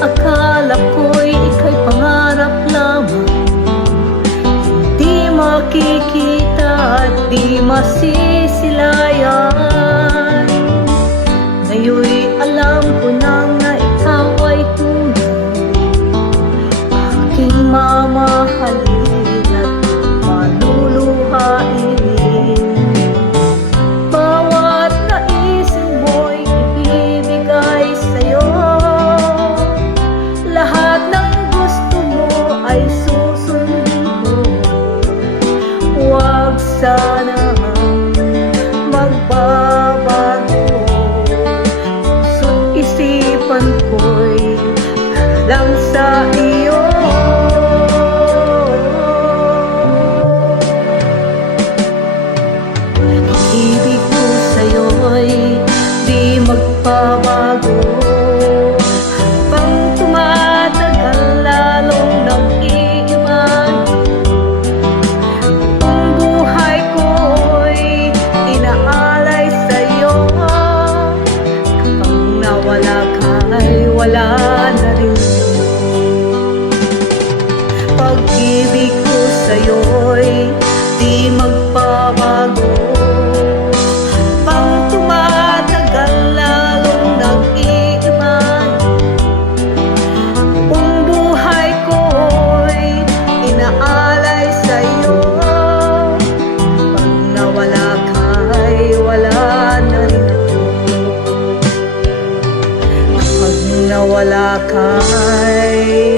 Akala ko'y ika'y pangarap lamang, hindi makikita at di masisilayan. Ngayon'y alam ko nang na ikaw ay tunay, aking mamahalin at maluluhain. Bawat naisin mo'y ibibigay sa'yo, lahat ng gusto mo ay susundin ko. Huwag sana magbabago, puso't isipan ko'y lang sa iyo. Pag-ibig ko sa'yo'y di magbabago, wala na rin. Pag-ibig ko sa'yo'y di magbabago, habang tumatagal lalong nag-iiba. Buong buhay ko'y inaalay sa'yo, pag nawala ka'y wala na rin. Nawala ka ay